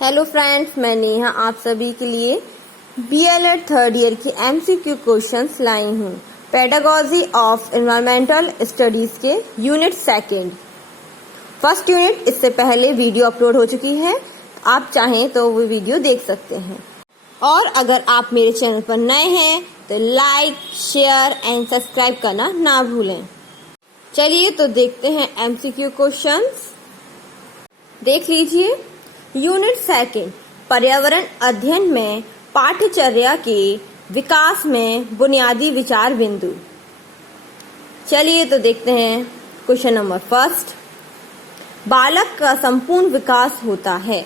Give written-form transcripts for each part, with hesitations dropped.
Hello friends, मैं नेहा आप सभी के लिए बीएलएड थर्ड ईयर की एमसीक्यू क्वेश्चंस लाई हूँ। पेडागोजी ऑफ एनवायरमेंटल स्टडीज के यूनिट सेकंड फर्स्ट यूनिट इससे पहले वीडियो अपलोड हो चुकी है। आप चाहें तो वो वीडियो देख सकते हैं। और अगर आप मेरे चैनल पर नए हैं तो लाइक, शेयर एंड सब्सक्राइब करना ना भूलें। चलिए तो देखते हैं एमसीक्यू क्वेश्चंस। देख लीजिए। यूनिट सेकंड पर्यावरण अध्ययन में पाठ्यचर्या के विकास में बुनियादी विचार बिंदु। चलिए तो देखते हैं क्वेश्चन नंबर फर्स्ट। बालक का संपूर्ण विकास होता है,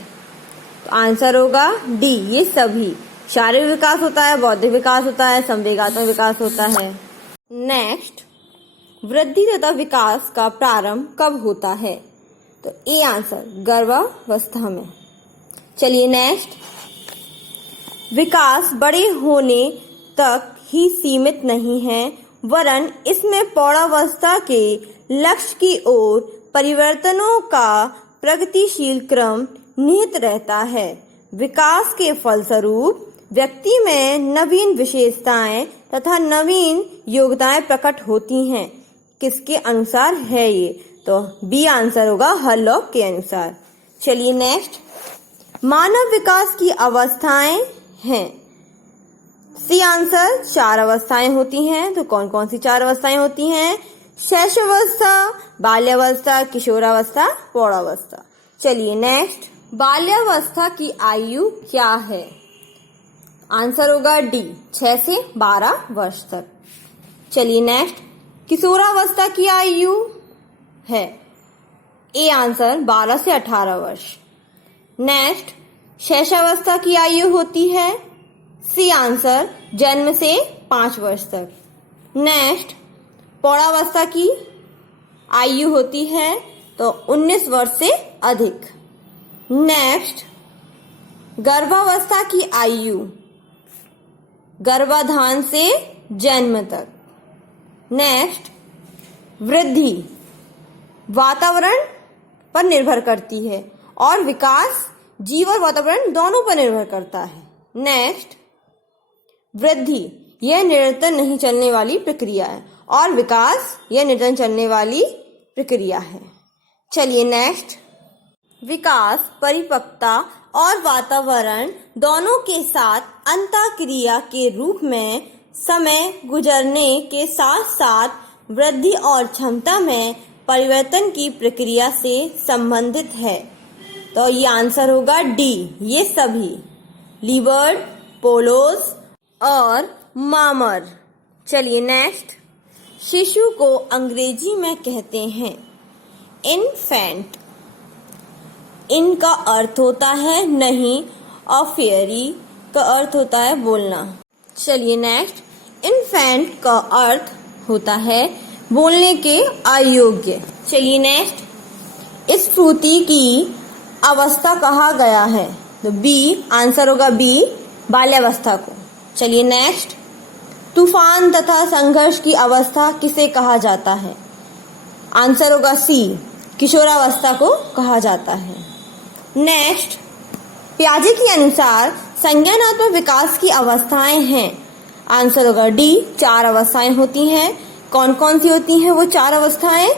तो आंसर होगा डी, ये सभी। शारीरिक विकास होता है, बौद्धिक विकास होता है, संवेगात्मक विकास होता है। नेक्स्ट, वृद्धि तथा विकास का प्रारंभ कब होता है, तो ए आंसर गर्भावस्था में। चलिए नेक्स्ट, विकास बड़े होने तक ही सीमित नहीं है, वरन इसमें प्रौढ़ावस्था के लक्ष्य की ओर परिवर्तनों का प्रगतिशील क्रम निहित रहता है। विकास के फलस्वरूप व्यक्ति में नवीन विशेषताएं तथा नवीन योग्यताएं प्रकट होती हैं। किसके अनुसार है ये, तो बी आंसर होगा हरलॉक के अनुसार। चलिए नेक्स्ट, मानव विकास की अवस्थाएं हैं। सी आंसर 4 अवस्थाएं होती हैं। तो कौन कौन सी 4 अवस्थाएं होती हैं? शैशवावस्था, बाल्यावस्था, किशोरावस्था, प्रौढ़ावस्था। चलिए नेक्स्ट, बाल्यावस्था की आयु क्या है? आंसर होगा डी, 6 से 12 वर्ष तक। चलिए नेक्स्ट, किशोरावस्था की आयु है ए आंसर 12 से 18 वर्ष। नेक्स्ट, शैशवावस्था की आयु होती है सी आंसर जन्म से 5 वर्ष तक। नेक्स्ट, प्रौढ़ावस्था की आयु होती है तो 19 वर्ष से अधिक। नेक्स्ट, गर्भावस्था की आयु गर्भाधान से जन्म तक। नेक्स्ट, वृद्धि वातावरण पर निर्भर करती है और विकास जीव और वातावरण दोनों पर निर्भर करता है। नेक्स्ट, वृद्धि यह निरंतर नहीं चलने वाली प्रक्रिया है और विकास यह निरंतर चलने वाली प्रक्रिया है। चलिए नेक्स्ट, विकास परिपक्वता और वातावरण दोनों के साथ अंतःक्रिया के रूप में समय गुजरने के साथ साथ वृद्धि और क्षमता में परिवर्तन की प्रक्रिया से संबंधित है। तो ये आंसर होगा डी, ये सभी। लीबर्ड, पोलोस और मामर। चलिए नेक्स्ट, शिशु को अंग्रेजी में कहते हैं इन्फेंट। इनका अर्थ होता है नहीं और फेयरी का अर्थ होता है बोलना। चलिए नेक्स्ट, इन्फेंट का अर्थ होता है बोलने के अयोग्य। चलिए नेक्स्ट, स्फूर्ति की अवस्था कहा गया है, तो बी आंसर होगा बी, बाल्यावस्था को। चलिए नेक्स्ट, तूफान तथा संघर्ष की अवस्था किसे कहा जाता है? आंसर होगा सी, किशोरावस्था को कहा जाता है। नेक्स्ट, पियाजे के अनुसार संज्ञानात्मक विकास की अवस्थाएं हैं। आंसर होगा डी, 4 अवस्थाएं होती हैं। कौन कौन सी होती हैं वो 4 अवस्थाएं?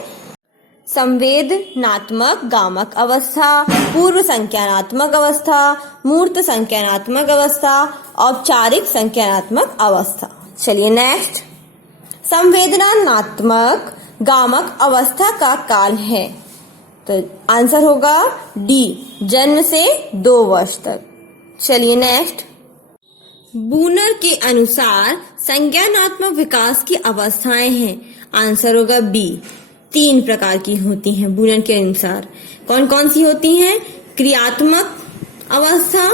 संवेदनात्मक गामक अवस्था, पूर्व संज्ञानात्मक अवस्था, मूर्त संज्ञानात्मक अवस्था, औपचारिक संज्ञानात्मक अवस्था। चलिए नेक्स्ट, संवेदनात्मक गामक अवस्था का काल है, तो आंसर होगा डी, जन्म से 2 वर्ष तक। चलिए नेक्स्ट, बूनर के अनुसार संज्ञानात्मक विकास की अवस्थाएं हैं। आंसर होगा बी, 3 प्रकार की होती हैं बूनर के अनुसार। कौन कौन सी होती हैं? क्रियात्मक अवस्था,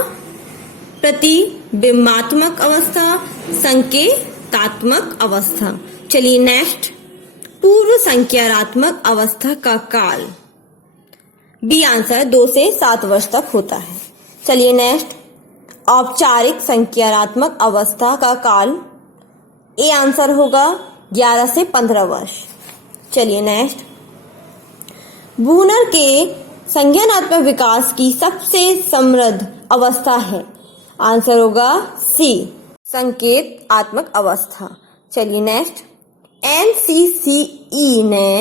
प्रतिबिंबात्मक अवस्था, संकेतात्मक अवस्था। चलिए नेक्स्ट, पूर्व संज्ञानात्मक अवस्था का काल बी आंसर 2 से 7 वर्ष तक होता है। चलिए नेक्स्ट, औपचारिक संज्ञानात्मक अवस्था का काल ए आंसर होगा 11 से 15 वर्ष। चलिए नेक्स्ट, बूनर के संज्ञानात्मक विकास की सबसे समृद्ध अवस्था है? आंसर होगा सी, संकेतात्मक अवस्था। चलिए नेक्स्ट, NCCE ने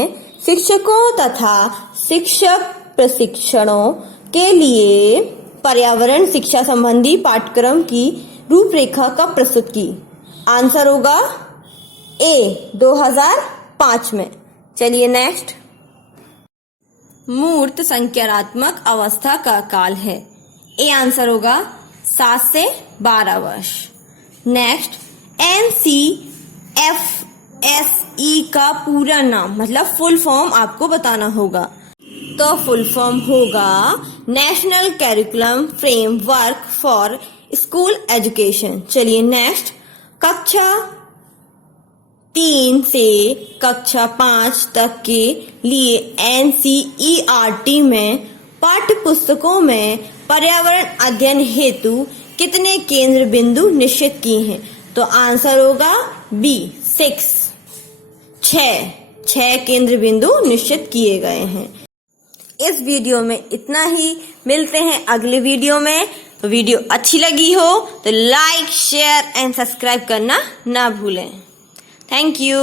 शिक्षकों तथा शिक्षक प्रशिक्षणों के लिए पर्यावरण शिक्षा संबंधी पाठ्यक्रम की रूपरेखा कब प्रस्तुत की? आंसर होगा ए, 2005 में। चलिए नेक्स्ट, मूर्त संज्ञानात्मक अवस्था का काल है? ए आंसर होगा 7 से 12 वर्ष। नेक्स्ट, NCFSE का पूरा नाम मतलब फुल फॉर्म आपको बताना होगा। तो फुल फॉर्म होगा national curriculum framework for school education. चलिए नेक्स्ट, कक्षा 3 से कक्षा 5 तक के लिए NCERT में पाठ्य पुस्तकों में पर्यावरण अध्ययन हेतु कितने केंद्र बिंदु निश्चित किए हैं? तो आंसर होगा बी, 6 केंद्र बिंदु निश्चित किए गए हैं। इस वीडियो में इतना ही, मिलते हैं अगले वीडियो में। तो वीडियो अच्छी लगी हो तो लाइक, शेयर एंड सब्सक्राइब करना ना भूलें। Thank you.